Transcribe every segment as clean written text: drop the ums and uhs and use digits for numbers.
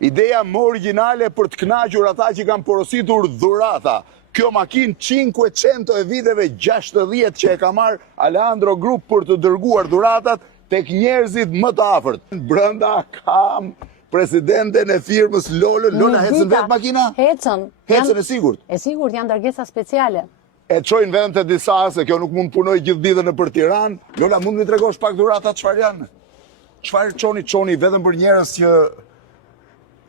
Ideja më origjinale për të kënaqur ata që kanë porositur dhurata. Kjo makinë 500 e viteve 60 që e ka marrë Aleandro Group për të dërguar dhuratat tek njerëzit më të afërt. Brenda kam presidenten e firmës Lola. Lola, hecën vetë makina? Hecën. Hecën e sigurt? E sigurt, janë dërgesa speciale. E çojnë vetëm te disa, se kjo nuk mund punoj gjithë ditën nëpër Tiranë. Lola, mund të tregosh pak dhuratat çfarë janë? Çfarë çoni vetëm për njerëz që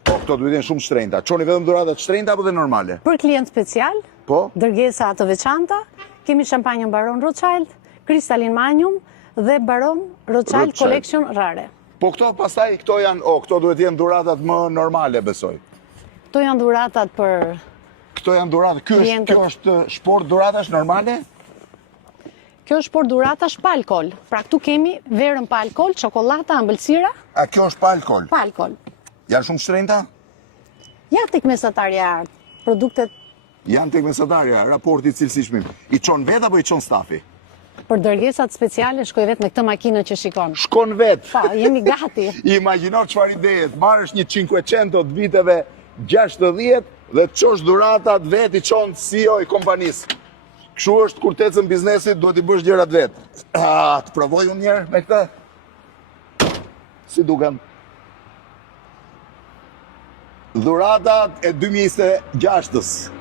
këto duhet jenë shumë shtrenjta. Çoni vetëm dhuratat shtrenjta apo dhe normale? Për klient special, Po? dërgesa të veçanta, kemi shampanjën Baron Rothschild, Crystalline Magnum dhe Baron Rothschild Collection Rare. Po këto pastaj këto janë, këto duhet jenë dhuratat më normale, besoj. Këto janë dhuratat për Këto janë dhuratat. Kjo është sport dhuratash normale? Kjo është sport dhuratash pa alkol. Pra këtu kemi verën pa alkol, çokoladata, ëmbëlsira. A kjo është pa alkol? Pa alkol. Janë shumë shtrenjta? Ja tek mesatarja produktet Janë tek mesatarja, raporti cilësi-çmim. I çon vetë apo i çon stafi? për dërgesat speciale shkoj vetë me këtë makinë që shikon. Shkon vetë. Pa, jemi gati. Imagjino çfarë ideje, të marrësh një 500 të viteve 60 dhe të çosh dhuratat vetë i çon CEO i kompanisë. Kështu është kur tecën biznesit, duhet i bësh gjërat vetë. Të provoj unë një herë me këtë? Si duken? Dhuratat e 2026-s.